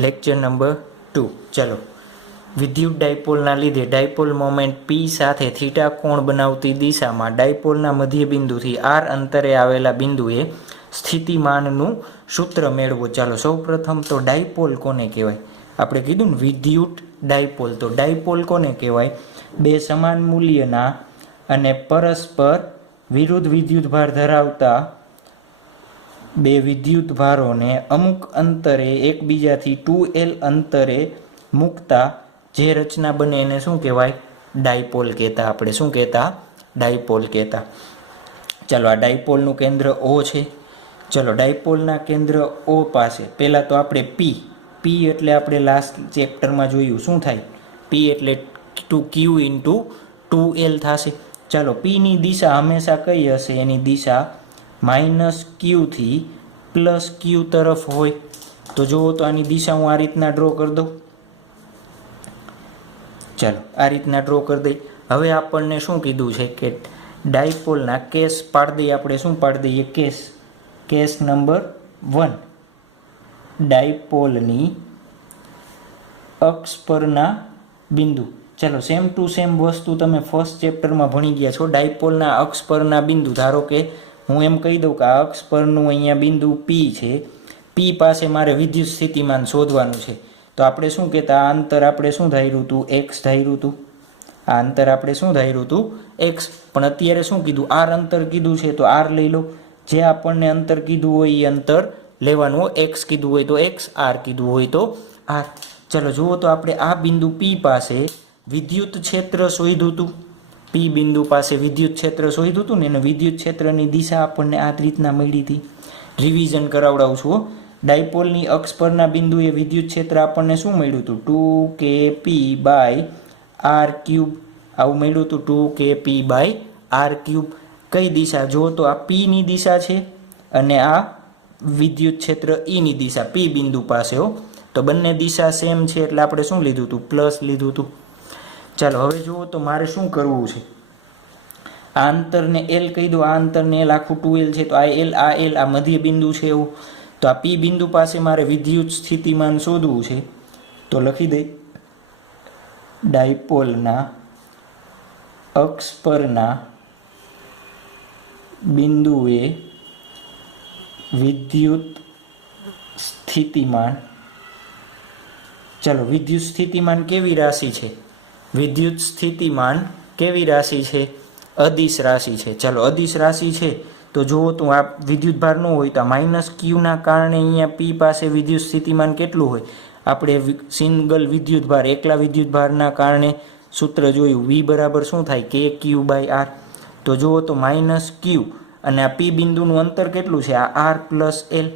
Lecture number 2. ચલો, વિદ્યુત ડાયપોલના લીધે ડાયપોલ મોમેન્ટ પી સાથે થીટા કોણ બનાવતી દિશામાં ડાયપોલના મધ્યબિંદુથી આર અંતરે આવેલા બિંદુએ સ્થિતિમાનનું સૂત્ર મેળવો. ચાલો, સૌપ્રથમ તો ડાયપોલ કોને કહેવાય? આપણે કીધું ને વિદ્યુત ડાયપોલ. તો ડાયપોલ કોને કહેવાય? બે સમાન મૂલ્યના અને પરસ્પર વિરુદ્ધ વિદ્યુતભાર ધરાવતા બે વિદ્યુતભારોને અમુક અંતરે એકબીજાથી 2l અંતરે મૂકતા જે રચના બને એને શું કહેવાય? ડાયપોલ કહેતા. આપણે શું કહેતા? ડાયપોલ કહેતા. ચાલો, આ ડાયપોલનું કેન્દ્ર O છે. ચલો, ડાયપોલના કેન્દ્ર O પાસે પહેલાં તો આપણે પી એટલે આપણે લાસ્ટ ચેપ્ટરમાં જોયું શું થાય? પી એટલે Q ઇન્ટુ 2l થશે. ચાલો, પીની દિશા હંમેશા કઈ હશે? એની દિશા -Q થી +Q તરફ હોય. તો જુઓ તો આની દિશા હું આ રીતના ડ્રો કરી દઉં. ચાલો, આ રીતના ડ્રો કરી દઈ. હવે આપણને શું કીધું છે કે ડાયપોલના કેસ પાડી દઈએ. આપણે શું પાડી દઈએ? કેસ નંબર 1, ડાયપોલની અક્ષ પરના બિંદુ. ચાલો, સેમ ટુ સેમ વસ્તુ તમે ફર્સ્ટ ચેપ્ટરમાં ભણી ગયા છો. ડાયપોલના અક્ષ પરના બિંદુ, ધારો કે હું એમ કહી દઉં કે આ અક્ષ પરનું અહીંયા બિંદુ P છે. P પાસે મારે વિદ્યુત સ્થિતિમાન શોધવાનું છે. તો આપણે શું કહેતા? આ અંતર આપણે શું ધાર્યું હતું? x ધાર્યું હતું. આ અંતર આપણે શું ધાર્યું હતું? x. પણ અત્યારે શું કીધું? r અંતર કીધું છે તો r લઈ લો. જે આપણને અંતર કીધું હોય એ અંતર લેવાનું. x કીધું હોય તો x, r કીધું હોય તો r. ચલો, જુઓ તો આપણે આ બિંદુ P પાસે વિદ્યુત ક્ષેત્ર શોધ્યું હતું. P બિંદુ પાસે વિદ્યુત ક્ષેત્ર શોધ્યું હતું ને, એને વિદ્યુત ક્ષેત્રની દિશા આપણને આ રીતના મળી હતી. રિવિઝન કરાવડાવું છું. ડાયપોલની અક્ષ પરના બિંદુએ વિદ્યુત ક્ષેત્ર આપણને શું મળ્યું હતું? 2kp/r³. આવું મળ્યું હતું, 2kp/r³. કઈ દિશા? જો તો આ P ની દિશા છે અને આ વિદ્યુત ક્ષેત્ર E ની દિશા P બિંદુ પાસે હો. તો બંને દિશા સેમ છે એટલે આપણે શું લીધું હતું? પ્લસ લીધું હતું. ચાલો, હવે જુઓ તો મારે શું કરવું છે? આ અંતરને L કહી દો. આ અંતરને L, આખું 2l છે તો આ L આ મધ્ય બિંદુ છે એવું. તો આ P બિંદુ પાસે મારે વિદ્યુત સ્થિતિમાન શોધવું છે. તો લખી દઈ, ડાયપોલના અક્ષ પરના બિંદુએ વિદ્યુત સ્થિતિમાન. ચાલો, વિદ્યુત સ્થિતિમાન કેવી રાશિ છે? વિદ્યુત સ્થિતિમાન કેવી રાશિ છે? અદિશ રાશિ છે. ચાલો, અદિશ રાશિ છે તો જુઓ તો આ વિદ્યુતભાર ન હોય તો -Q ના કારણે અહીંયા P પાસે વિદ્યુત સ્થિતિમાન કેટલું હોય? આપણે સિંગલ વિદ્યુતભાર, એકલા વિદ્યુતભારના કારણે સૂત્ર જોયું. V બરાબર શું થાય? KQ/R. તો જુઓ તો -Q અને આ P બિંદુનું અંતર કેટલું છે? આ R+L.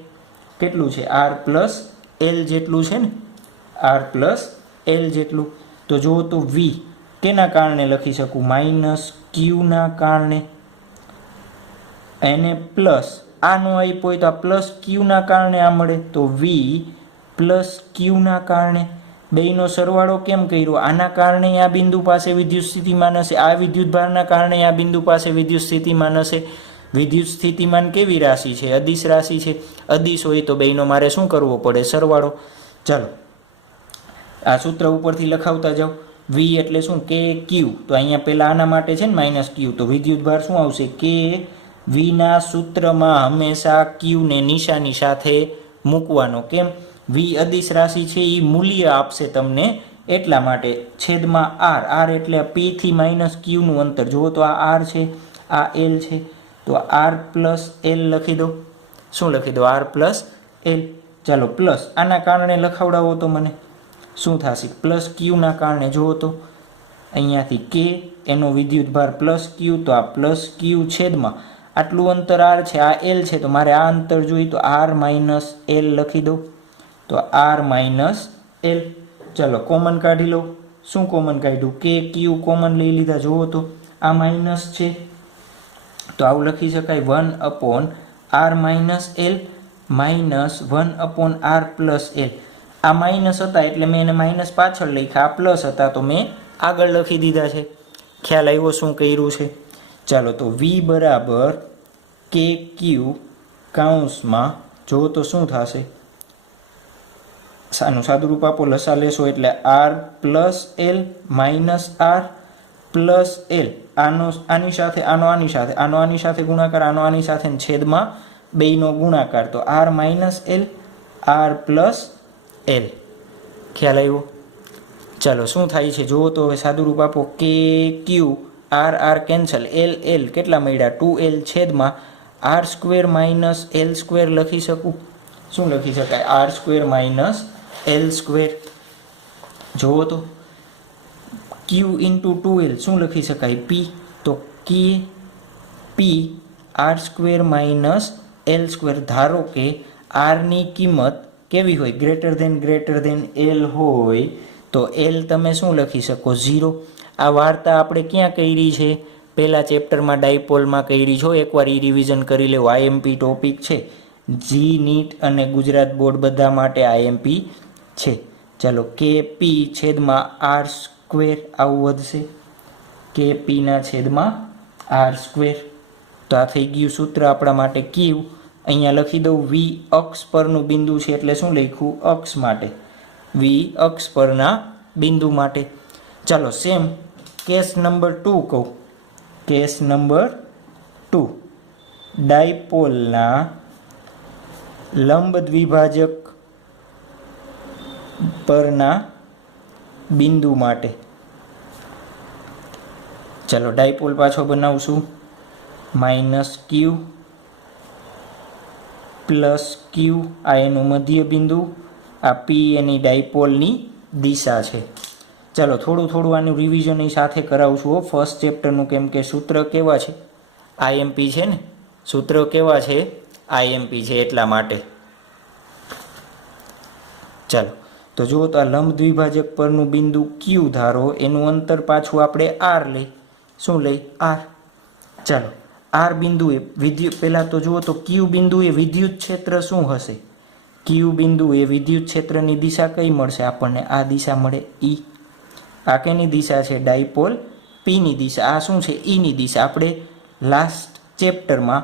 કેટલું છે? R+L જેટલું છે ને, R+L જેટલું. તો જુઓ તો V કેના કારણે લખી શકું? -Q ના કારણે. એને પ્લસ આ નો આપ્યો હોય તો આ +Q ના કારણે આ મળે. તો V +Q ના કારણે. બેયનો સરવાળો કેમ કર્યો? આના કારણે આ બિંદુ પાસે વિદ્યુત સ્થિતિમાન હશે, આ વિદ્યુતભારના કારણે આ બિંદુ પાસે વિદ્યુત સ્થિતિમાન હશે. વિદ્યુત સ્થિતિમાન કેવી રાશિ છે? અદિશ રાશિ છે. અદિશ હોય તો બેયનો મારે શું કરવો પડે? સરવાળો. ચાલો, આ સૂત્ર ઉપરથી લખાવતા જાઓ. V એટલે શું? KQ. તો અહીંયા પહેલાં આના માટે છે ને -Q, તો વિદ્યુતભાર શું આવશે? K. V ના સૂત્રમાં હંમેશા Q ને નિશાની સાથે મૂકવાનો. કેમ? V અદિશ રાશિ છે, એ મૂલ્ય આપશે તમને એટલા માટે. છેદમાં R એટલે P થી -Q નું અંતર. જુઓ તો આ R છે, આ L છે, તો R+L લખી દો. શું લખી દો? R+L. ચાલો, પ્લસ આના કારણે લખાવડાવો તો મને શું થશે? +Q ના કારણે. જુઓ તો અહીંયાથી K એનો વિદ્યુતભાર +Q, તો આ +Q છેદમાં આટલું અંતર R છે, આ L છે, તો મારે આ અંતર જોઈએ તો R-L લખી દો. તો R-L. ચાલો, કોમન કાઢી લો. શું કોમન કાઢ્યું? KQ કોમન લઈ લીધા. જુઓ તો આ માઇનસ છે તો આવું લખી શકાય 1/R-L -1/R+L. આ માઇનસ હતા એટલે મેં એને માઇનસ પાછળ લખ્યા. આ પ્લસ હતા તો મેં આગળ લખી દીધા છે. ખ્યાલ આવ્યો શું કર્યું છે? ચાલો, તો V બરાબર KQ કૌંસમાં. જો તો શું થશે? આનું સાદુરૂપ આપો, લસા લેશો એટલે r plus l minus r plus l, આની સાથે આની સાથે ગુણાકાર, આની સાથે છેદમાં બેયનો ગુણાકાર, તો r minus l r plus l. ખ્યાલ આવ્યો? ચાલો શું થાય છે જુઓ તો. હવે સાદુરૂપ આપો, કે q r r cancel, l l કેટલા મળ્યા 2l છેદમાં R square minus l square લખી શકું. શું લખી શકાય? R square minus l square. જુઓ તો ક્યુ ઇન્ટુ 2l શું લખી શકાય? પી. તો કે p r square minus l square. ધારો કે આરની કિંમત કેવી હોય? ગ્રેટર ધેન એલ હોય તો એલ તમે શું લખી શકો? 0. આ વાર્તા આપણે ક્યાં કરી છે? પહેલા ચેપ્ટરમાં ડાયપોલમાં કરી છો. એકવાર ઈ રિવિઝન કરી લેવો. આઈએમપી ટોપિક છે. જી નીટ અને ગુજરાત બોર્ડ બધા માટે આઈએમપી છે. ચાલો, કે પી છેદમાં આર સ્ક્વેર આવું વધશે, કે પીના છેદમાં આર સ્ક્વેર. તો આ થઈ ગયું સૂત્ર આપણા માટે ક્યુ. અહીંયા લખી દઉં વી અક્ષ પરનું બિંદુ છે એટલે શું લખ્યું? અક્ષ માટે. વી અક્ષ પરના બિંદુ માટે. ચાલો સેમ કેસ નંબર 2 કહું. કેસ નંબર 2, ડાયપોલના લંબ દ્વિભાજક પરના બિંદુ માટે. ચાલો ડાયપોલ પાછો બનાવશું. માઇનસ ક્યુ પ્લસ ક્યુ, આ એનું મધ્ય બિંદુ, આ પી એની ડાયપોલની દિશા છે. ચાલો થોડું આનું રિવિઝન સાથે કરાવશું ફર્સ્ટ ચેપ્ટરનું, કેમ કે સૂત્ર કેવા છે? આઈએમપી છે ને, સૂત્ર કેવા છે? આઈએમપી છે એટલા માટે. ચાલો તો જુઓ તો આ લંબ દ્વિભાજક પરનું બિંદુ ક્યુ ધારો, એનું અંતર પાછું આપણે આર લઈ. શું લઈ? આર. ચાલો આર બિંદુએ પહેલાં તો જુઓ તો ક્યુ બિંદુએ વિદ્યુત ક્ષેત્ર શું હશે? ક્યુ બિંદુએ વિદ્યુત ક્ષેત્રની દિશા કઈ મળશે આપણને? આ દિશા મળે, ઈ. આ કેની દિશા છે? ડાયપોલ પીની દિશા. આ શું છે? ઈની દિશા. આપણે લાસ્ટ ચેપ્ટરમાં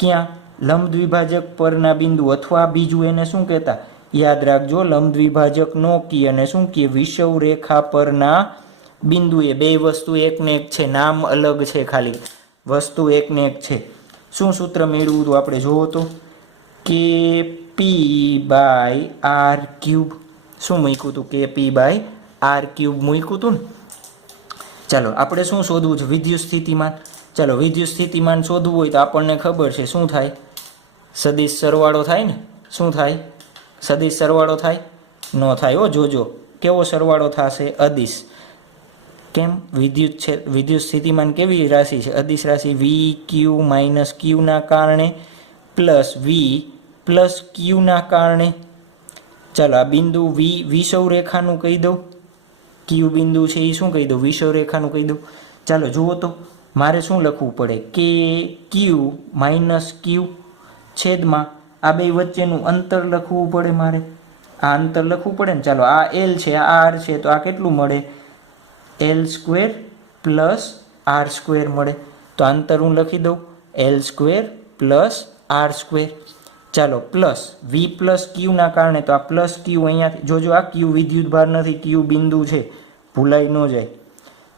ક્યાં લંબ દ્વિભાજક પરના બિંદુ અથવા બીજું એને શું કહેતા? યાદ રાખજો, લંબ દ્વિભાજક નો કી અને શું કીએ? વિષુવ રેખા પરના બિંદુએ. બે વસ્તુ એકને એક છે, નામ અલગ છે, ખાલી વસ્તુ એકને એક છે. શું સૂત્ર મેળવ્યું હતું આપણે? જોવો તો કે પી બાય આર ક્યુબ. શું મૂક્યું હતું? કે પી બાય આર ક્યુબ મૂક્યું હતું ને. ચાલો આપણે શું શોધવું છે? વિદ્યુત સ્થિતિમાન. ચાલો વિદ્યુત સ્થિતિમાન શોધવું હોય તો આપણને ખબર છે શું થાય? સદિશ સરવાળો થાય ને. શું થાય? સદિશ સરવાળો થાય? ન થાય હો, જોજો કેવો સરવાળો થશે? અદિશ. કેમ? વિદ્યુત સ્થિતિમાન કેવી રાશિ છે? અદિશ રાશિ. વી ક્યુ માઇનસ ક્યુના કારણે પ્લસ વી પ્લસ ક્યુના કારણે. ચાલો આ બિંદુ વી વિષુવ રેખાનું કહી દઉં. ક્યુ બિંદુ છે એ શું કહી દઉં? વિષુવ રેખાનું કહી દઉં. ચાલો જુઓ તો મારે શું લખવું પડે? કે ક્યુ માઇનસ ક્યુ છેદમાં આ બે વચ્ચેનું અંતર લખવું પડે મારે. આ અંતર લખવું પડે ને. ચાલો આ એલ છે, આ આર છે, તો આ કેટલું મળે? L square plus r square મળે. તો અંતર હું લખી દઉં l square plus r square. ચાલો પ્લસ વી પ્લસ ક્યુના કારણે, તો આ પ્લસ ક્યુ અહીંયાથી જોજો, આ ક્યુ વિદ્યુત ભાર નથી, ક્યુ બિંદુ છે, ભૂલાઈ ન જાય.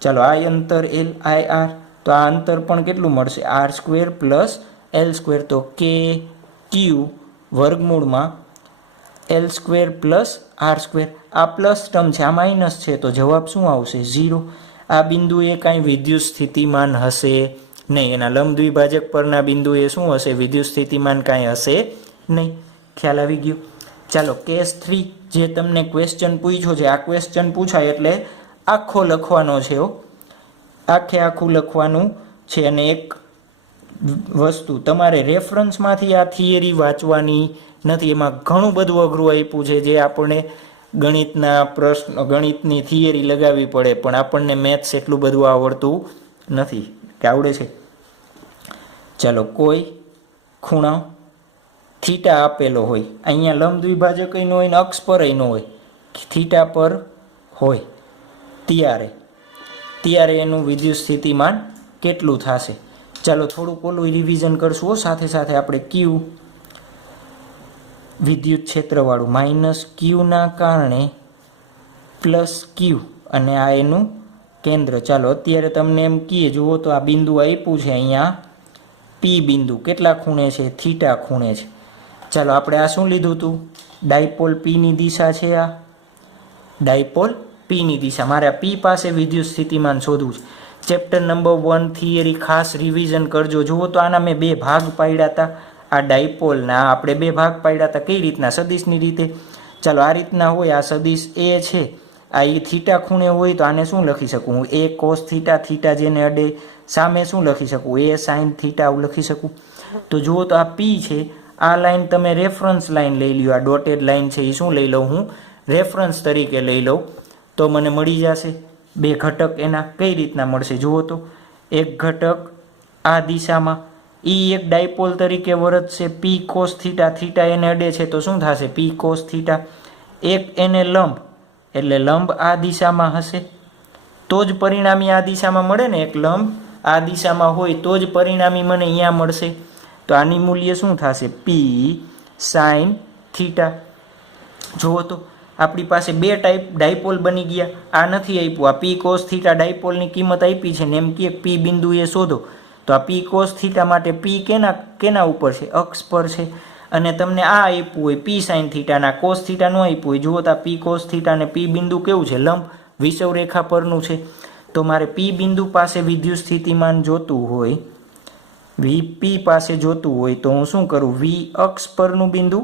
ચાલો આ અંતર એલ, આઈ આર, તો આ અંતર પણ કેટલું મળશે? R square plus l square. તો કે ક્યુ વર્ગમૂળમાં l square plus r square. આ પ્લસ ટર્મ છે, આ માઇનસ છે, તો જવાબ શું આવશે? 0. આ બિંદુએ કાંઈ વિદ્યુત સ્થિતિમાન હશે નહીં. એના લંબ દ્વિભાજક પરના બિંદુએ શું હશે? વિદ્યુત સ્થિતિમાન કાંઈ હશે નહીં. ખ્યાલ આવી ગયો? ચાલો કેસ 3 જે તમને ક્વેશ્ચન પૂછ્યો છે, આ ક્વેશ્ચન પૂછાય એટલે આખો લખવાનો છે. આખું લખવાનું છે. અને એક વસ્તુ તમારે રેફરન્સમાંથી આ થિયરી વાંચવાની નથી. એમાં ઘણું બધું અઘરું આપ્યું છે, જે આપણને ગણિતના પ્રશ્ન, ગણિતની થિયરી લગાવવી પડે, પણ આપણને મેથ્સ એટલું બધું આવડતું નથી. કે આવડે છે? ચાલો કોઈ ખૂણો થીટા આપેલો હોય, અહીંયા લંબ દ્વિભાજક ન હોય ને અક્ષ પર ન હોય, થીટા પર હોય, ત્યારે એનું વિદ્યુત સ્થિતિમાન કેટલું થશે? ચાલો થોડુંક ઓલું રિવિઝન કરશું સાથે સાથે. આપણે ક્યુ વિદ્યુત ક્ષેત્રવાળું માઇનસ ક્યુના કારણે પ્લસ ક્યુ અને આ એનું કેન્દ્ર. ચાલો અત્યારે તમને એમ કહીએ, જુઓ તો આ બિંદુ આપ્યું છે અહીંયા પી બિંદુ, કેટલા ખૂણે છે? થીટા ખૂણે છે. ચાલો આપણે આ શું લીધું હતું? ડાયપોલ પીની દિશા છે. આ ડાયપોલ પીની દિશા. મારે આ પી પાસે વિદ્યુત સ્થિતિમાન શોધવું છે. ચેપ્ટર નંબર 1 થિયરી ખાસ રિવિઝન કરજો. જુઓ તો આના મેં 2 ભાગ પાડ્યા હતા. આ ડાયપોલના આપણે 2 ભાગ પાડ્યા હતા. કઈ રીતના? સદિશની રીતે. ચાલો આ રીતના હોય, આ સદિશ એ છે, આ એ થીટા ખૂણે હોય તો આને શું લખી શકું હું? એ કોસ થીટા, થીટા જેને અડે સામે શું લખી શકું? એ સાઇન થીટા આવું લખી શકું. તો જુઓ તો આ પી છે, આ લાઈન તમે રેફરન્સ લાઈન લઈ લ્યો. આ ડોટેડ લાઈન છે એ શું લઈ લઉં હું? રેફરન્સ તરીકે લઈ લઉં. તો મને મળી જશે 2 ઘટક એના. કઈ રીતના મળશે? જુઓ તો એક ઘટક આ દિશામાં, એ એક ડાયપોલ તરીકે વર્તશે. પી કોસ થીટા, થીટા એને અડે છે તો શું થશે? પી કોસ થીટા. એક એને લંબ, એટલે લંબ આ દિશામાં હશે તો જ પરિણામી આ દિશામાં મળે ને. એક લંબ આ દિશામાં હોય તો જ પરિણામી મને અહીંયા મળશે. તો આની મૂલ્ય શું થશે? પી સાઇન થીટા. જુઓ તો આપણી પાસે 2 ટાઈપ ડાયપોલ બની ગયા. આ નથી આપ્યું, આ પી કોસ થીટા ડાયપોલની કિંમત આપી છે ને એમ કે પી બિંદુ એ શોધો. તો આ પી કોસ થીટા માટે પી કેના ઉપર છે? અક્ષ પર છે. અને તમને આ આપ્યું હોય પી સાઇન થીટાના, કોસ થીટા ન આપ્યું હોય. જુઓ તો આ પી કોસ થીટા ને પી બિંદુ કેવું છે? લંબ વિષુવ રેખા પરનું છે. તો મારે પી બિંદુ પાસે વિદ્યુત સ્થિતિમાન જોતું હોય, પી પાસે જોતું હોય તો હું શું કરું? વી અક્ષ પરનું બિંદુ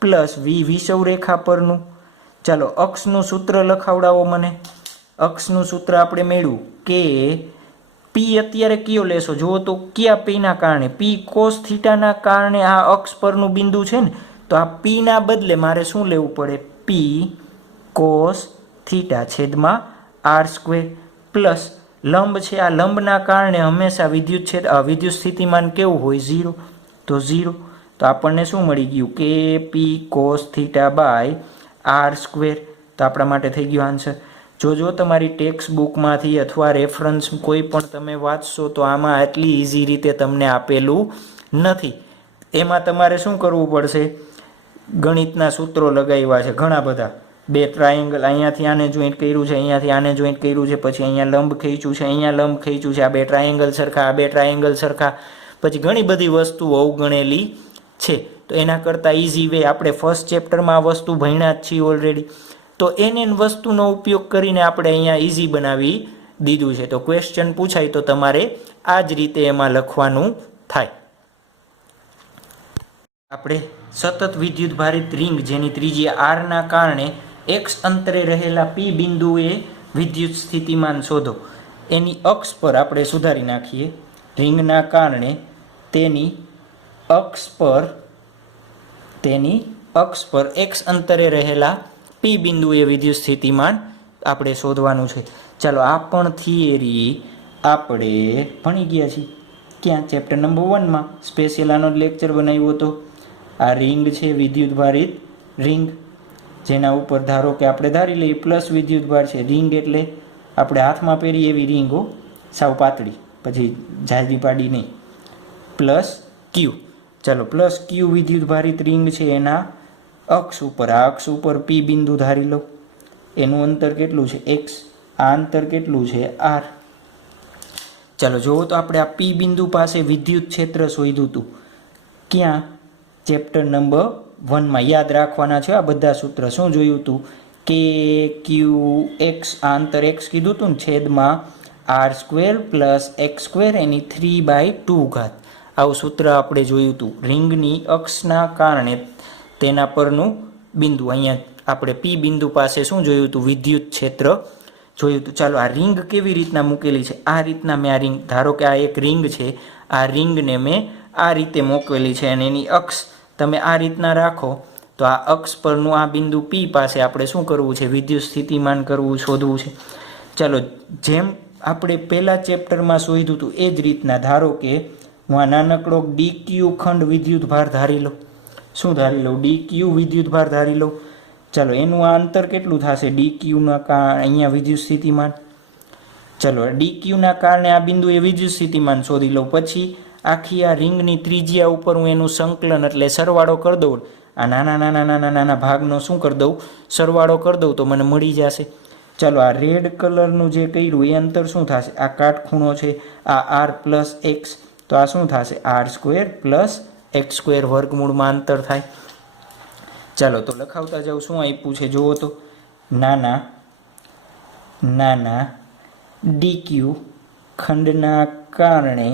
પ્લસ વી વિષુવ રેખા પરનું. ચાલો અક્ષનું સૂત્ર લખાવડાવો મને. અક્ષનું સૂત્ર આપણે મેળવ્યું કે પી અત્યારે કયો લેશો? જુઓ તો કયા પીના કારણે? પી કોસ થીટાના કારણે આ અક્ષ પરનું બિંદુ છે ને, તો આ પીના બદલે મારે શું લેવું પડે? પી કોસ થીટા છેદમાં આર સ્ક્વેર પ્લસ લંબ છે, આ લંબના કારણે હંમેશા વિદ્યુત સ્થિતિમાન કેવું હોય? 0. તો 0. તો આપણને શું મળી ગયું? K P cos theta by R square. તો આપણા માટે થઈ ગયો આન્સર. જો તમારી ટેક્સ્ટ બુકમાંથી અથવા રેફરન્સ કોઈ પણ તમે વાંચશો તો આમાં આટલી ઇઝી રીતે તમને આપેલું નથી. એમાં તમારે શું કરવું પડશે? ગણિતના સૂત્રો લગાવ્યા છે ઘણા બધા. 2 ટ્રાયેંગલ, અહીંયાથી આને જોઈન્ટ કર્યું છે, અહીંયાથી આને જોઈન્ટ કર્યું છે, પછી અહીંયા લંબ ખેંચ્યું છે, અહીંયા લંબ ખેંચ્યું છે, આ 2 ટ્રાયેંગલ સરખા, આ 2 ટ્રાયેંગલ સરખા, પછી ઘણી બધી વસ્તુઓ અવગણેલી છે. તો એના કરતાં ઇઝી વે, આપણે ફર્સ્ટ ચેપ્ટરમાં આ વસ્તુ ભણ્યા જ છીએ ઓલરેડી. તો એને વસ્તુનો ઉપયોગ કરીને આપણે અહીંયા ઇઝી બનાવી દીધું છે. તો ક્વેશ્ચન પૂછાય તો તમારે આ જ રીતે એમાં લખવાનું થાય. આપણે સતત વિદ્યુત ભારિત રિંગ જેની ત્રિજ્યા આરના કારણે એક્સ અંતરે રહેલા પી બિંદુએ વિદ્યુત સ્થિતિમાન શોધો. એની અક્ષ પર આપણે સુધારી નાખીએ. રિંગના કારણે તેની અક્ષ પર એક્સ અંતરે રહેલા પી બિંદુએ વિદ્યુત સ્થિતિમાન આપણે શોધવાનું છે. ચાલો આ પણ થિયરી આપણે ભણી ગયા છીએ. ક્યાં? ચેપ્ટર નંબર 1માં. સ્પેશિયલ આનો લેક્ચર બનાવ્યો હતો. આ રિંગ છે, વિદ્યુત ભારિત રિંગ, જેના ઉપર ધારો કે આપણે ધારી લઈએ પ્લસ વિદ્યુત ભાર છે. રિંગ એટલે આપણે હાથમાં પહેરીએ એવી રિંગો, સાવ પાતળી, પછી જાજી પાડી નહીં. પ્લસ ક્યુ. ચાલો પ્લસ ક્યુ વિદ્યુત ભારિત રિંગ છે, એના અક્ષ ઉપર, આ અક્ષ ઉપર પી બિંદુ ધારી લો. એનું અંતર કેટલું છે? એક્સ. આ અંતર કેટલું છે? આર. ચાલો જુઓ તો આપણે આ પી બિંદુ પાસે વિદ્યુત ક્ષેત્ર શોધ્યું હતું. ક્યાં? ચેપ્ટર નંબર 1માં. યાદ રાખવાના છે આ બધા સૂત્ર. શું જોયું હતું? કે ક્યુ એક્સ, આ અંતર એક્સ કીધું હતું ને, છેદમાં R square plus x square એની 3/2. આવું સૂત્ર આપણે જોયું હતું. રિંગની અક્ષના કારણે તેના પરનું બિંદુ, અહીંયા આપણે પી બિંદુ પાસે શું જોયું હતું? વિદ્યુત ક્ષેત્ર જોયું હતું. ચાલો આ રિંગ કેવી રીતના મૂકેલી છે? આ રીતના મેં આ રિંગ, ધારો કે આ એક રિંગ છે, આ રિંગને મેં આ રીતે મૂકેલી છે અને એની અક્ષ તમે આ રીતના રાખો તો આ અક્ષ પરનું આ બિંદુ પી પાસે આપણે શું કરવું છે? વિદ્યુત સ્થિતિમાન કરવું, શોધવું છે. ચાલો જેમ આપણે પહેલા ચેપ્ટરમાં શોધ્યું હતું એ જ રીતના ધારો કે હું આ નાનકડો ડીક્યુ ખંડ વિદ્યુત ભાર ધારી લઉં. શું ધારી લઉં? ડીક્યુ વિદ્યુત ભાર ધારી લઉં. ચાલો એનું આ અંતર કેટલું થશે? ડીક્યુના કારણે અહીંયા વિદ્યુત સ્થિતિમાન. ચાલો ડીક્યુના કારણે આ બિંદુએ વિદ્યુત સ્થિતિમાન શોધી લઉં. પછી આખી આ રિંગની ત્રિજ્યા ઉપર હું એનું સંકલન એટલે સરવાળો કરી દઉં. આ નાના નાના નાના નાના ભાગનો શું કરી દઉં, સરવાળો કરી દઉં તો મને મળી જશે. ચાલો આ રેડ કલરનું જે કર્યું એ અંતર શું થશે, આ કાટખૂણો છે, આ આર પ્લસ એક્સ, તો આ શું થશે r square plus x square વર્ગમૂળમાં અંતર થાય. ચાલો તો લખાવતા જાઉં, શું આપ્યું છે જુઓ તો, નાના નાના ડીક્યુ ખંડના કારણે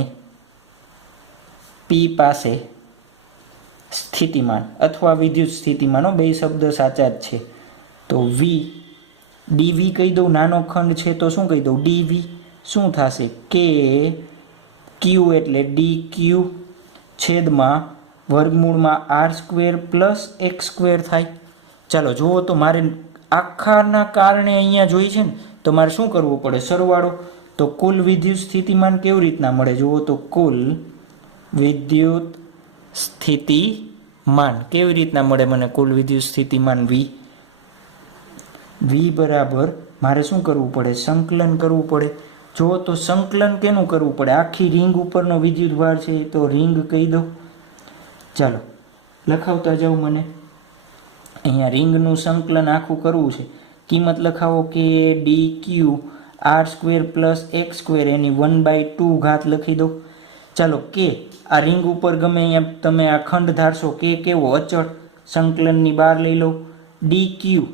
પી પાસે સ્થિતિમાન અથવા વિદ્યુત સ્થિતિમાનો, બે શબ્દ સાચા જ છે. તો વી ડીવી કહી દઉં, નાનો ખંડ છે તો શું કહી દઉં ડીવી, શું થશે કે ક્યુ એટલે ડી ક્યુ છેદમાં વર્ગમૂળમાં r square plus x square થાય. ચાલો જુઓ તો મારે આખાના કારણે અહીંયા જોઈ છે ને, તો મારે શું કરવું પડે, સરવાળો. તો કુલ વિદ્યુત સ્થિતિમાન કેવી રીતના મળે જુઓ તો, કુલ વિદ્યુત સ્થિતિમાન કેવી રીતના મળે મને, કુલ વિદ્યુત સ્થિતિમાન વી બરાબર મારે શું કરવું પડે, સંકલન કરવું પડે. જુઓ તો સંકલન કેનું કરવું પડે, આખી રિંગ ઉપરનો વિદ્યુત ભાર છે તો રિંગ કહી દો. ચાલો લખાવતા જાઓ, મને અહીંયા રિંગનું સંકલન આખું કરવું છે. કિંમત લખાવો K D Q R square plus x square એની 1/2 ઘાત લખી દો. ચાલો કે આ રિંગ ઉપર ગમે અહીંયા તમે આ ખંડ ધારશો, કે કેવો અચળ, સંકલનની બહાર લઈ લો. ડી ક્યુ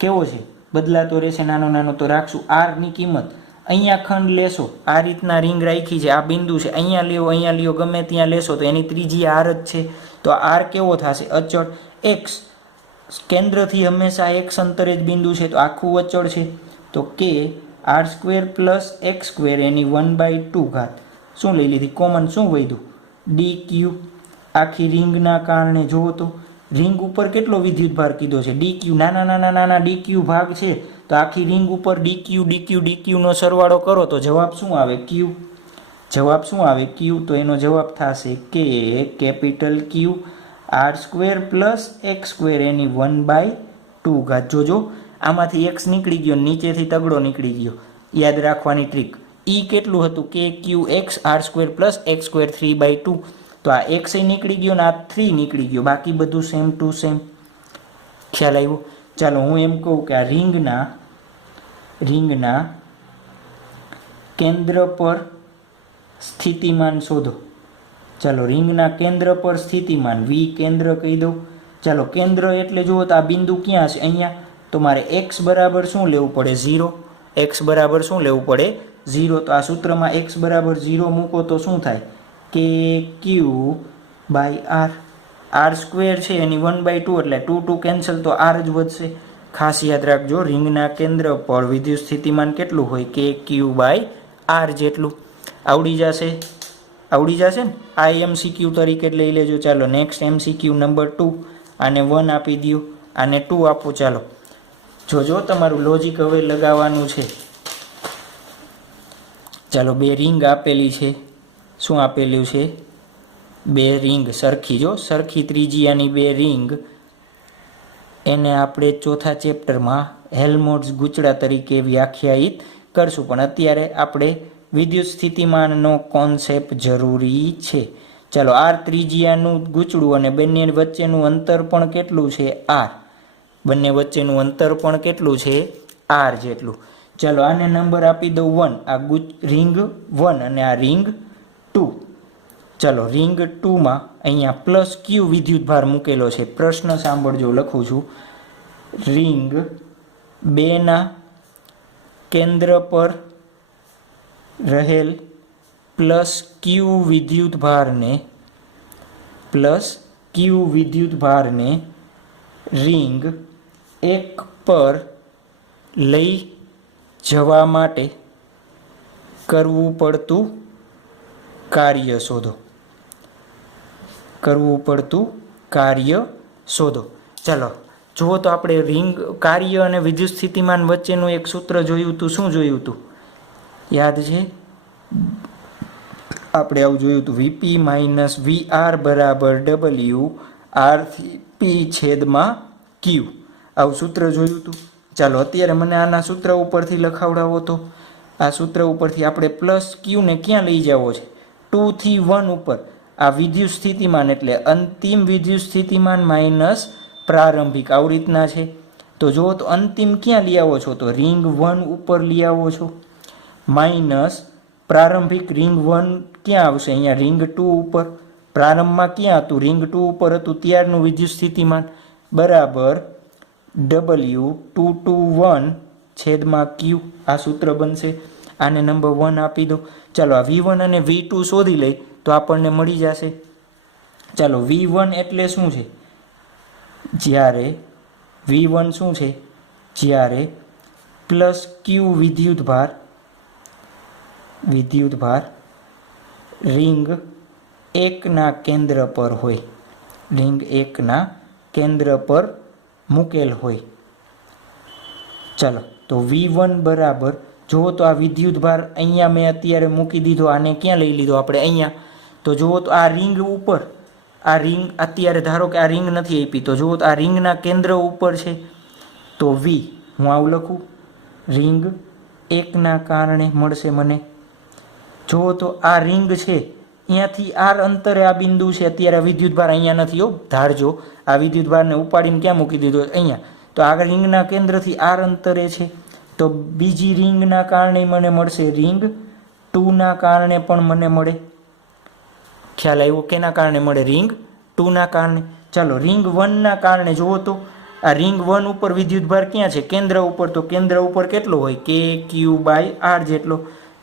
કેવો છે, બદલાતો રહેશે, નાનો નાનો તો રાખશું. આરની કિંમત અહીંયા ખંડ લેશો, આ રીતના રિંગ રાખી છે, આ બિંદુ છે, અહીંયા લ્યો ગમે ત્યાં લેશો તો એની ત્રિજ્યા આર જ છે, તો આર કેવો થશે અચળ. એક્સ કેન્દ્રથી હંમેશા એક્સ અંતરે જ બિંદુ છે તો આખું અચળ છે, તો K R square plus x square એની 1/2 ઘાત શું લઈ લીધી કોમન, શું વધ્યું ડી ક્યુ. આખી રિંગના કારણે જુઓ તો રિંગ ઉપર કેટલો વિદ્યુત ભાર કીધો છે ડી ક્યુ, નાના નાના નાના ડી ક્યુ ભાગ છે, તો આખી રિંગ ઉપર ડી ક્યુ ડી ક્યુ ડી ક્યુનો સરવાળો કરો તો જવાબ શું આવે ક્યુ. જવાબ શું આવે ક્યુ, તો એનો જવાબ થશે K capital Q R square plus x square એની 1/2 ઘાત. જોજો આમાંથી એક્સ નીકળી ગયો, નીચેથી તગડો નીકળી ગયો, યાદ રાખવાની ટ્રીક. ઈ કેટલું હતું K Q X R square plus x square 3/2, તો આ એક્સ નીકળી ગયો ને આ 3 નીકળી ગયો, બાકી બધું સેમ ટુ સેમ. ખ્યાલ આવ્યો. ચાલો હું એમ કહું કે આ રિંગના કેન્દ્ર પર સ્થિતિમાન શોધો. ચાલો રિંગના કેન્દ્ર પર સ્થિતિમાન વી કેન્દ્ર કહી દઉં. ચાલો કેન્દ્ર એટલે જુઓ તો આ બિંદુ ક્યાં છે, અહીંયા, તો મારે એક્સ બરાબર શું લેવું પડે 0, એક્સ બરાબર શું લેવું પડે 0. તો આ સૂત્રમાં એક્સ બરાબર 0 મૂકો તો શું થાય કે ક્યુ બાય આર, આર સ્ક્વેર છે એની 1/2 એટલે 2 કેન્સલ તો આર જ વધશે. ખાસ યાદ રાખજો રિંગના કેન્દ્ર પર વિદ્યુત સ્થિતિમાન કેટલું હોય કે ક્યુ બાય આર જેટલું. આવડી જશે ને, આ એમસીક્યુ તરીકે લઈ લેજો. ચાલો નેક્સ્ટ એમસીક્યુ નંબર 2, આને 1 આપી દો, આને 2 આપો. ચાલો જોજો તમારું લોજિક હવે લગાવવાનું છે. ચાલો બે રિંગ આપેલી છે, શું આપેલું છે, બે રિંગ સરખી, જો સરખી ત્રિજ્યાની બે રિંગ, એને આપણે ચોથા ચેપ્ટરમાં હેલ્મહોલ્ટ્ઝ ગૂંચળા તરીકે વ્યાખ્યાયિત કરશું, પણ અત્યારે આપણે વિદ્યુત સ્થિતિમાનનો કોન્સેપ્ટ જરૂરી છે. ચાલો આર ત્રિજ્યાનું ગૂંચળું અને બંને વચ્ચેનું અંતર પણ કેટલું છે આર, બંને વચ્ચેનું અંતર પણ કેટલું છે આર જેટલું. ચાલો આને નંબર આપી દઉં 1, આ રિંગ 1 અને આ રિંગ 2. ચાલો રિંગ 2માં અહીંયા પ્લસ ક્યુ વિદ્યુત ભાર મૂકેલો છે. પ્રશ્ન સાંભળજો, લખું છું. રિંગ 2ના કેન્દ્ર પર રહેલ પ્લસ ક્યુ વિદ્યુત ભારને રિંગ 1 પર લઈ જવા માટે કરવું પડતું કાર્ય શોધો. ચાલો જુઓ તો આપણે રિંગ કાર્ય અને વિદ્યુત સ્થિતિમાન વચ્ચેનું એક સૂત્ર જોયું હતું. શું જોયું હતું યાદ છે? આપણે આવું જોયું હતું, વીપી માઇનસ વીઆર બરાબર ડબલ્યુ આર પી છેદમાં ક્યુ, આવું સૂત્ર જોયું હતું. ચાલો અત્યારે મને આના સૂત્ર ઉપરથી લખાવડાવો તો. આ સૂત્ર ઉપરથી આપણે પ્લસ ક્યુને ક્યાં લઈ જવો છે 2 થી 1 ઉપર. આ વિદ્યુત સ્થિતિમાન એટલે અંતિમ વિદ્યુત સ્થિતિમાન માઇનસ પ્રારંભિક આવી રીતના છે. તો જુઓ તો અંતિમ ક્યાં લઈ આવો છો તો રિંગ 1 ઉપર લઈ આવો છો માઇનસ પ્રારંભિક રિંગ 1 ક્યાં આવશે અહીંયા રિંગ 2 ઉપર. પ્રારંભમાં ક્યાં હતું રિંગ 2 ઉપર હતું ત્યારનું વિદ્યુત સ્થિતિમાન બરાબર W221 છેદમાં Q. આ સૂત્ર બનશે. આને નંબર 1 આપી દો. ચાલો આ V1 અને V2 શોધી લઈ તો આપણને મળી જશે. ચાલો V1 એટલે શું છે જ્યારે V1 શું છે જ્યારે પ્લસ Q વિદ્યુતભાર રિંગ 1 ના કેન્દ્ર પર હોય રિંગ 1 ના કેન્દ્ર પર મૂકેલ હોય. ચાલો તો V1 બરાબર જુઓ તો આ વિદ્યુતભાર અહીંયા મેં અત્યારે મૂકી દીધો. આને ક્યાં લઈ લીધો આપણે અહીંયા. તો જુઓ તો આ રિંગ ઉપર આ રિંગ અત્યારે ધારો કે આ રિંગ નથી આપી તો જુઓ તો આ રિંગના કેન્દ્ર ઉપર છે તો V હું આવું લખું રિંગ 1 ના કારણે મળશે મને. જુઓ તો આ રિંગ છે અહીંયાથી R અંતરે આ બિંદુ છે. અત્યારે વિદ્યુતભાર અહીંયા નથી હો ધારજો. આ વિદ્યુતભારને ઉપાડીને ક્યાં મૂકી દીધો અહીંયા. તો આ રિંગના કેન્દ્રથી R અંતરે છે તો બીજી રિંગના કારણે મને મળશે રિંગ 2 ના કારણે પણ મને મળે. ખ્યાલ આવ્યો કેના કારણે મળે રિંગ 2 ના કારણે. ચાલો રિંગ 1 ના કારણે જુઓ તો આ રિંગ 1 ઉપર વિદ્યુતભાર ક્યાં છે કેન્દ્ર ઉપર. તો કેન્દ્ર ઉપર કેટલો હોય KQ/R જેટલો.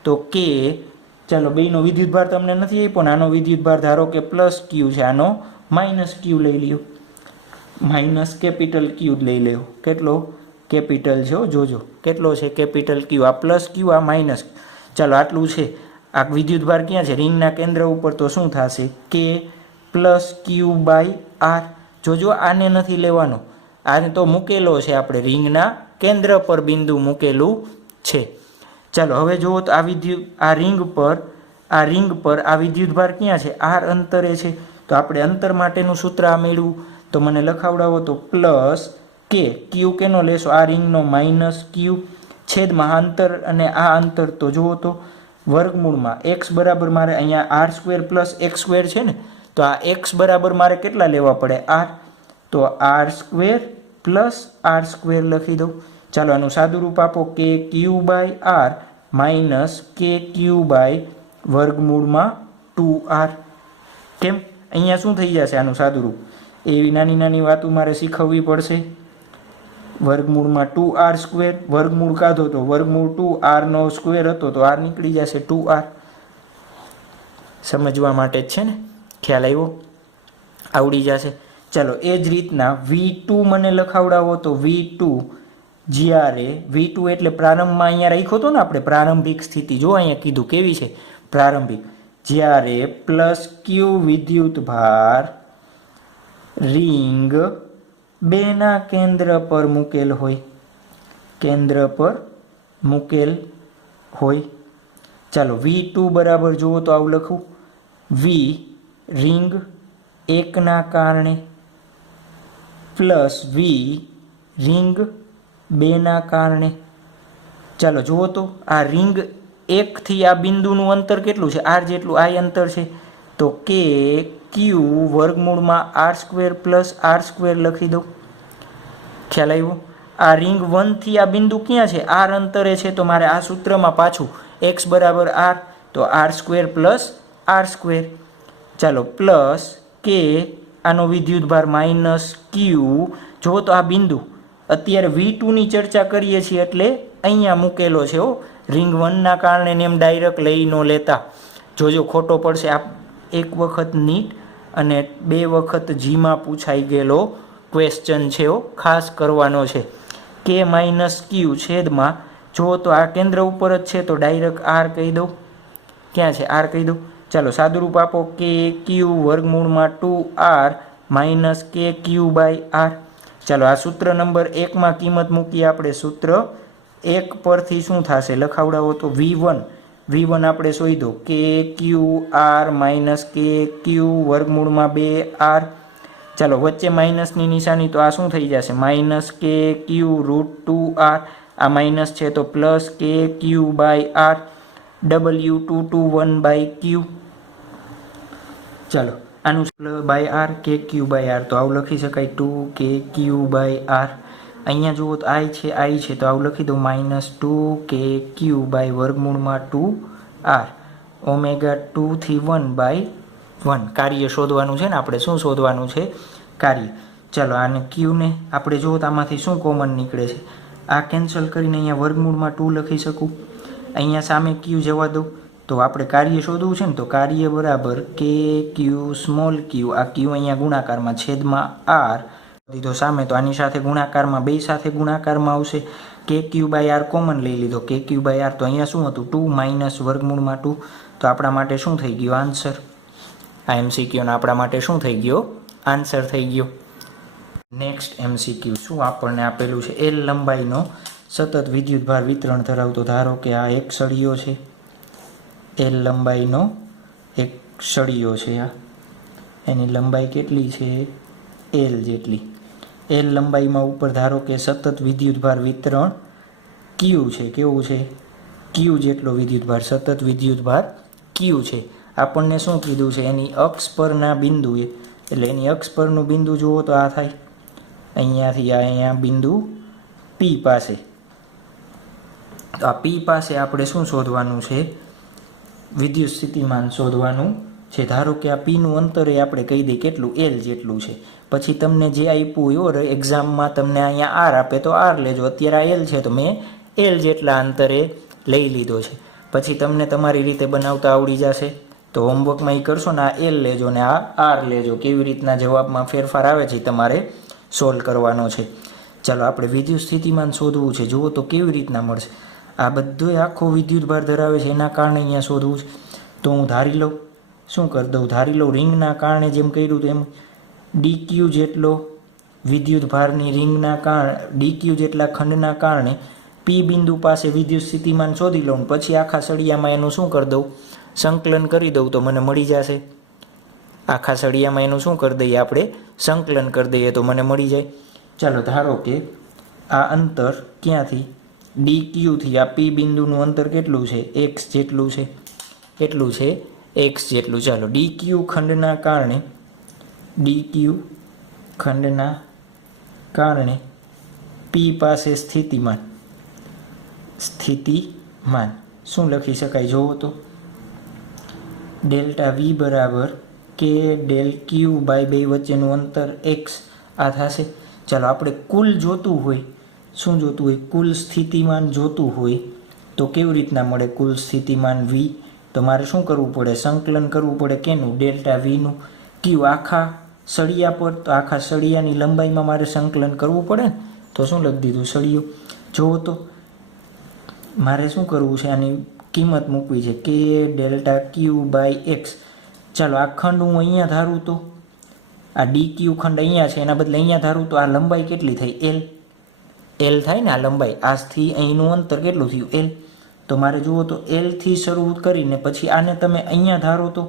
તો K ચાલો બેનો વિદ્યુતભાર તમને નથી આપ્યો ને આનો વિદ્યુતભાર ધારો કે પ્લસ Q છે આનો માઇનસ Q લઈ લ્યો માઇનસ કેપિટલ Q લઈ લ્યો. કેટલો કેપિટલ છે જોજો કેટલો છે કેપિટલ Q. આ પ્લસ Q આ માઇનસ. ચાલો આટલું છે. આ વિદ્યુતભાર ક્યાં છે રિંગના કેન્દ્ર ઉપર તો શું થશે K પ્લસ Q/R. જોજો આને નથી લેવાનો આને તો મૂકેલો છે આપણે રિંગના કેન્દ્ર પર બિંદુ મૂકેલું છે. ચાલો હવે જુઓ તો આ રિંગ પર આ વિદ્યુતભાર ક્યાં છે R અંતરે છે. તો આપણે અંતર માટેનું સૂત્ર આ મેળવું તો મને લખાવડાવો તો પ્લસ K Q કેનો લેશો આ રિંગનો માઇનસ Q છેદમાં અંતર અને આ અંતર તો જુઓ તો વર્ગમૂળમાં x બરાબર મારે અહીંયા R² + x² છે ને તો આ x બરાબર મારે કેટલા લેવા પડે R. તો R² + R² લખી દઉં. ચાલો આનું સાદું રૂપ આપો KQ/R માઇનસ KQ/√2R. કેમ અહીંયા શું થઈ જશે આનું સાદું રૂપ એવી નાની નાની વાતો મારે શીખવવી પડશે. વર્ગમૂળમાં 2R². વર્ગમૂળ કાઢો તો વર્ગમૂળ 2R નો સ્ક્વેર હતો તો R નીકળી જશે 2R. સમજવા માટે જ છે ને ખ્યાલ આવ્યો આવડી જશે. ચાલો એ જ રીતના V2 મને લખાવડાવો તો V2 જ્યારે V2 એટલે પ્રારંભમાં અહીંયા રાખ્યો હતો ને આપણે પ્રારંભિક સ્થિતિ. જો અહીંયા કીધું કેવી છે પ્રારંભિક. જ્યારે પ્લસ Q વિદ્યુતભાર રિંગ 2 ના કેન્દ્ર પર મૂકેલ હોય. ચાલો V2 બરાબર જુઓ તો આવું લખું V રિંગ 1 ના કારણે પ્લસ V રિંગ 2 ના કારણે. ચાલો જુઓ તો આ રિંગ 1 થી આ બિંદુનું અંતર કેટલું છે R જેટલું આ અંતર છે તો KQ વર્ગમૂળમાં R² + R² લખી દઉં. ખ્યાલ આવ્યો. આ રિંગ 1 થી આ બિંદુ ક્યાં છે R અંતરે છે તો મારે આ સૂત્રમાં પાછું x બરાબર R તો R² + R². ચાલો પ્લસ K આનો વિદ્યુતભાર માઇનસ Q. જો તો આ બિંદુ અત્યારે V2 ની ચર્ચા કરીએ છીએ એટલે અહીંયા મૂકેલો છે રિંગ 1 ના કારણે ને એમ ડાયરેક્ટ લઈ ન લેતા. જોજો ખોટો પડશે. આ એક વખત નીટ અને 2 વખત જીમાં પૂછાઈ ગયેલો ક્વેશ્ચન છે ખાસ કરવાનો છે. K માઇનસ Q છેદમાં જો તો આ કેન્દ્ર ઉપર જ છે તો ડાયરેક્ટ R કહી દઉં. ક્યાં છે R કહી દઉં. ચાલો સાદુરૂપ આપો KQ વર્ગમૂળમાં 2R માઇનસ KQ/R. ચાલો આ સૂત્ર નંબર 1 માં કિંમત મૂકીએ આપણે. સૂત્ર 1 પરથી શું થશે લખાવડાવો તો V1 આપણે શોધો KQR માઇનસ KQ વર્ગમૂળમાં 2R. ચાલો વચ્ચે માઇનસની નિશાની તો આ શું થઈ જશે માઇનસ KQ√2R. આ માઇનસ છે તો પ્લસ KQ/R W221/Q. ચાલો આનું by R K Q by R, તો આવું લખી શકાય 2 કે ક્યુ બાય આર. અહીંયા જુઓ તો આઈ છે તો આવું લખી દો -2 કે ક્યુ બાય વર્ગમૂળમાં 2r ઓમેગા 2 થી 1/1. કાર્ય શોધવાનું છે ને આપણે, શું શોધવાનું છે? કાર્ય. ચાલો આને ક્યુને આપણે જુઓ તો આમાંથી શું કોમન નીકળે છે? આ કેન્સલ કરીને અહીંયા વર્ગમૂળમાં 2 લખી શકું. અહીંયા સામે ક્યુ જવા દો, તો આપણે કાર્ય શોધવું છે ને, તો કાર્ય બરાબર કે ક્યુ સ્મોલ ક્યુ, આ ક્યુ અહીંયા ગુણાકારમાં છેદમાં આર દીધો સામે, તો આની સાથે ગુણાકારમાં, બે સાથે ગુણાકારમાં આવશે. કે ક્યુ બાય આર કોમન લઈ લીધો, કે ક્યુ બાય આર, તો અહીંયા શું હતું? 2 માઇનસ વર્ગમૂળમાં 2, તો આપણા માટે શું થઈ ગયો? આન્સર. આ એમસીક્યુનો આપણા માટે શું થઈ ગયો? આન્સર થઈ ગયો. નેક્સ્ટ એમસીક્યુ શું આપણને આપેલું છે? એલ લંબાઈનો સતત વિદ્યુતભાર વિતરણ ધરાવતો, ધારો કે આ એક સળિયો છે, એલ લંબાઈનો એક સળિયો છે, આ એની લંબાઈ કેટલી છે? એલ જેટલી. એલ લંબાઈમાં ઉપર ધારો કે સતત વિદ્યુતભાર વિતરણ ક્યુ છે. કેવું છે? ક્યુ જેટલો વિદ્યુતભાર, સતત વિદ્યુતભાર ક્યુ છે. આપણને શું કીધું છે? એની અક્ષ પરના બિંદુએ, એટલે એની અક્ષ પરનું બિંદુ જુઓ તો આ થાય, અહીંયાથી અહીંયા બિંદુ પી પાસે. તો આ પી પાસે આપણે શું શોધવાનું છે? વિદ્યુત સ્થિતિમાન શોધવાનું છે. ધારો કે આ પીનું અંતર એ આપણે કહી દઈએ કેટલું? એલ જેટલું છે. પછી તમને જે આપ્યું હોય એક્ઝામમાં, તમને અહીંયા આર આપે તો આર લેજો. અત્યારે આ એલ છે તો મેં એલ જેટલા અંતરે લઈ લીધો છે. પછી તમને તમારી રીતે બનાવતા આવડી જશે, તો હોમવર્કમાં એ કરશો ને, આ એલ લેજો ને આ આર લેજો. કેવી રીતના જવાબમાં ફેરફાર આવે છે તમારે સોલ્વ કરવાનો છે. ચાલો આપણે વિદ્યુત સ્થિતિમાન શોધવું છે. જુઓ તો કેવી રીતના મળશે. આ બધો આખો વિદ્યુતભાર ધરાવે છે, એના કારણે અહીંયા શોધવું છે. તો હું ધારી લઉં, શું કરી દઉં? ધારી લઉં રિંગના કારણે જેમ કર્યું હતું એમ ડીક્યુ જેટલો વિદ્યુતભારની રિંગના કારણે, ડીક્યુ જેટલા ખંડના કારણે પી બિંદુ પાસે વિદ્યુત સ્થિતિમાન શોધી લઉં. પછી આખા સળિયામાં એનું શું કરી દઉં? સંકલન કરી દઉં તો મને મળી જશે. આખા સળિયામાં એનું શું કરી દઈએ? આપણે સંકલન કરી દઈએ તો મને મળી જાય. ચાલો ધારો કે આ અંતર ક્યાંથી? ડી ક્યુથી આ પી બિંદુનું અંતર કેટલું છે? એક્સ જેટલું છે. કેટલું છે? એક્સ જેટલું. ચાલો ડી ક્યુ ખંડના કારણે, ડી ક્યુ ખંડના કારણે પી પાસે સ્થિતિમાન, સ્થિતિમાન શું લખી શકાય? જોવો તો ડેલ્ટા વી બરાબર કે ડેલ ક્યુ બાય બે વચ્ચેનું અંતર એક્સ આ થશે. ચાલો આપણે કુલ જોતું હોય, શું જોતું હોય? કુલ સ્થિતિમાન જોતું હોય તો કેવી રીતના મળે કુલ સ્થિતિમાન? વી. તો મારે શું કરવું પડે? સંકલન કરવું પડે. કેનું? ડેલ્ટા વીનું. ક્યુ આખા સળિયા પર, તો આખા સળિયાની લંબાઈમાં મારે સંકલન કરવું પડે ને. તો શું લખી દીધું? સળિયો. જુઓ તો મારે શું કરવું છે? આની કિંમત મૂકવી છે કે ડેલ્ટા ક્યુ બાય એક્સ. ચાલો આ ખંડ હું અહીંયા ધારું તો, આ ડી ક્યુ ખંડ અહીંયા છે, એના બદલે અહીંયા ધારું તો આ લંબાઈ કેટલી થઈ? એલ. એલ થાય ને આ લંબાઈ. આજથી અહીંનું અંતર કેટલું થયું? એલ. તો મારે જુઓ તો એલથી શરૂ કરીને પછી આને તમે અહીંયા ધારો તો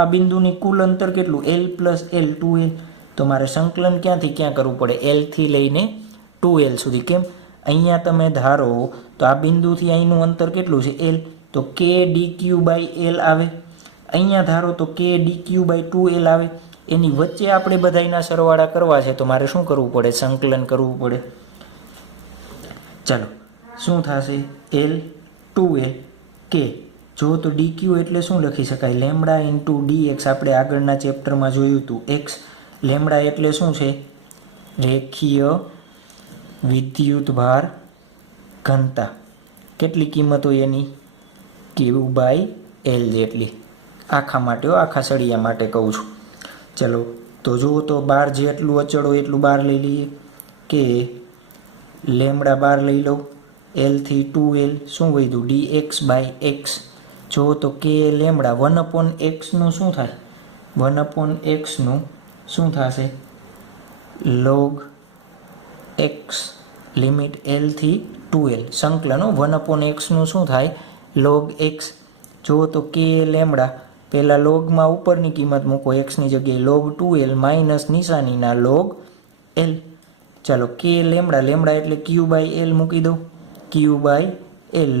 આ બિંદુની કુલ અંતર કેટલું? L plus L, 2L. તો મારે સંકલન ક્યાંથી ક્યાં કરવું પડે? એલથી લઈને 2L સુધી. કેમ? અહીંયા તમે ધારો તો આ બિંદુથી અહીંનું અંતર કેટલું છે? એલ. તો કે ડી ક્યુ બાય એલ આવે. અહીંયા ધારો તો કે ડી ક્યુ બાય 2L આવે. એની વચ્ચે આપણે બધાના સરવાળા કરવા છે તો મારે શું કરવું પડે? સંકલન કરવું પડે. ચાલો શું થશે? એલ 2L કે જો તો ડી ક્યુ એટલે શું લખી શકાય? Lambda into D x. આપણે આગળના ચેપ્ટરમાં જોયું હતું. એક્સ લેમડા એટલે શું છે? રેખીય વિદ્યુતભાર ઘનતા. કેટલી કિંમત હોય એની? ક્યુ બાય એલ જેટલી. આખા માટે, આખા સળિયા માટે કહું છું. ચલો તો જુઓ તો બાર જેટલું અચળ હોય એટલું બાર લઈ લઈએ. કે લેમડા બાર લઈ લઉં. એલથી 2L શું વધ્યું? D x by x. જો તો કે લેમડા 1/xનું શું થાય? 1/xનું શું થશે? લોગ એક્સ લિમિટ એલથી 2L સંકલનો 1/xનું શું થાય? Log x. જો તો કે લેમડા પહેલાં લોગમાં ઉપરની કિંમત મૂકો એક્સની જગ્યાએ, લોગ 2L માઇનસ નિશાનીના લોગ એલ. ચાલો કે લેમડા, લેમડા એટલે ક્યુ બાય એલ મૂકી દો. ક્યુ બાય એલ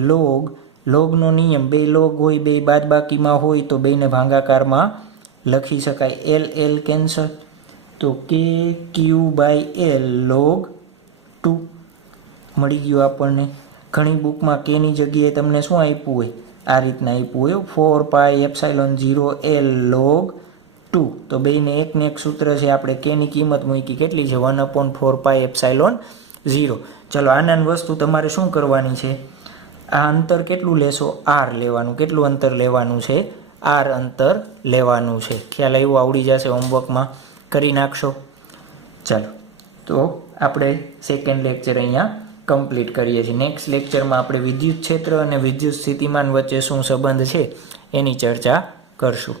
લોગનો નિયમ, બે લોગ હોય બે બાદબાકીમાં હોય તો બેને ભાગાકારમાં લખી શકાય એલ એલ કેન્સલ, તો કે ક્યુ બાય એલ લોગ 2 મળી ગયું આપણને. ઘણી બુકમાં કેની જગ્યાએ તમને શું આપ્યું હોય, આ રીતના આપ્યું હોય 4πε0 એલ લોગ 2. તો બેને એકને એક સૂત્ર છે, આપણે કેની કિંમત મૂકી કેટલી છે 1/4πε0. ચલો આના વસ્તુ તમારે શું કરવાની છે, આ અંતર કેટલું લેશો, આર લેવાનું. કેટલું અંતર લેવાનું છે, આર અંતર લેવાનું છે. ખ્યાલ આવ્યો, આવડી જશે, હોમવર્કમાં કરી નાખશો. ચાલો તો આપણે સેકન્ડ લેક્ચર અહીંયા કમ્પ્લીટ કરીએ છીએ. નેક્સ્ટ લેક્ચરમાં આપણે વિદ્યુત ક્ષેત્ર અને વિદ્યુત સ્થિતિમાન વચ્ચે શું સંબંધ છે એની ચર્ચા કરશું.